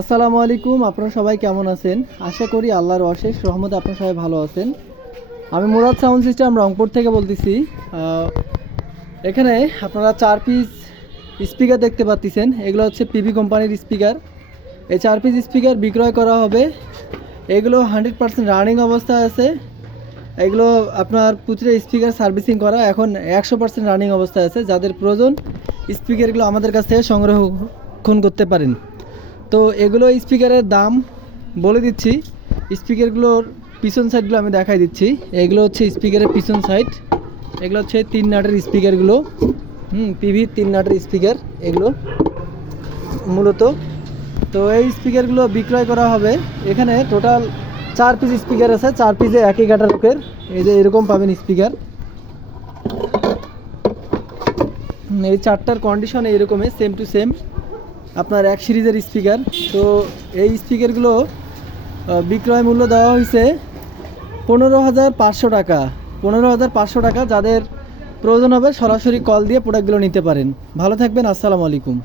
আসসালামু আলাইকুম। আপনারা সবাই কেমন আছেন? আশা করি আল্লাহর অশেষ রহমতে আপনারা সবাই ভালো আছেন। আমি মুরাদ সাউন্ড সিস্টেম রংপুর থেকে বলতেছি। এখানে আপনারা 4 পিস স্পিকার দেখতে পাচ্ছেন। এগুলো হচ্ছে পিভি কোম্পানির স্পিকার। এই 4 পিস স্পিকার বিক্রয় করা হবে। এগুলো 100% রানিং অবস্থায় আছে। এগুলো আপনার প্রতিটা স্পিকার সার্ভিসিং করা, এখন 100% রানিং অবস্থায় আছে। যাদের প্রয়োজন স্পিকারগুলো আমাদের কাছ থেকে সংরক্ষণ করতে পারেন। তো এগুলো স্পিকারের দাম বলে দিচ্ছি। স্পিকারগুলোর পিছন সাইডগুলো আমি দেখাই দিচ্ছি। এগুলো হচ্ছে স্পিকারের পিছন সাইড। এগুলো হচ্ছে 3 নাটের স্পিকারগুলো। পিভির 3 নাটের স্পিকার এগুলো মূলত। তো এই স্পিকারগুলো বিক্রয় করা হবে। এখানে টোটাল 4 পিস স্পিকার আছে। 4 পিসে একই ক্যাটালগের। এই যে এরকম পাবেন স্পিকার। এই 4টার কন্ডিশন এইরকমই, সেম টু সেম আপনার এক সিরিজের স্পিকার। তো এই স্পিকারগুলো বিক্রয় মূল্য দেওয়া হয়েছে 15,500 টাকা। 15,500 টাকা। যাদের প্রয়োজন হবে সরাসরি কল দিয়ে প্রোডাক্টগুলো নিতে পারেন। ভালো থাকবেন। আসসালামু আলাইকুম।